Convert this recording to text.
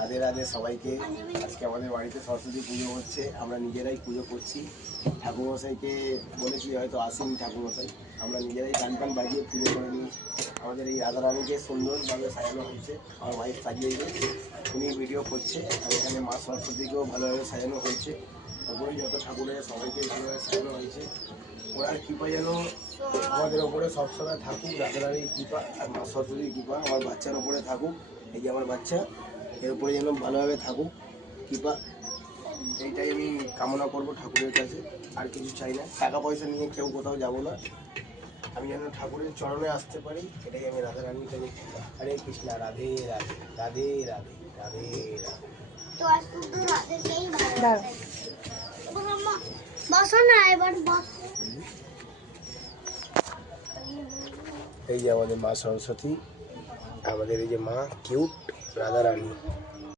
রাধে রাধে সবাইকে। আজকে আমাদের বাড়িতে সরস্বতী পুজো হচ্ছে, আমরা নিজেরাই পুজো করছি। ঠাকুরমশাইকে বলেছি, হয়তো আসেনি ঠাকুরমশাই, আমরা নিজেরাই গান টান বাজিয়ে পুজো করে নিয়েছি। আমাদের এই রাধারানীকে সুন্দরভাবে সাজানো হয়েছে, আমার ওয়াইফ সাজিয়েছে, উনি ভিডিও করছে। আর এখানে মা সরস্বতীকেও ভালোভাবে সাজানো হয়েছে, ওপরে যত ঠাকুরের সবাইকে ভালোভাবে সাজানো হয়েছে। ওনার কৃপা যেন আমাদের ওপরে সবসময় থাকুক, রাধারানীর কৃপা আর মা সরস্বতীর কৃপা আমার বাচ্চার ওপরে থাকুক। এই যে আমার বাচ্চা, এর উপরে যেন ভালোভাবে থাকুক কৃপা, এইটাই আমি কামনা করবো ঠাকুরের কাছে। আর কিছু চাই না, টাকা পয়সা নিয়ে কেউ কোথাও যাব না, আমি যেন ঠাকুরের চরণে আসতে পারি, এটাই আমি রাধারানীর কাছে। হরে কৃষ্ণা, রাধে রাধে, রাধে রাধে, রাধে রাধে। তো আজ শুধু রাধেকেই ভালো লাগে। এবার আম্মা বসো না, এবার বসো। এই যে আমাদের মা সরস্বতী, আমাদের এই যে মা কিউট রাধারানী।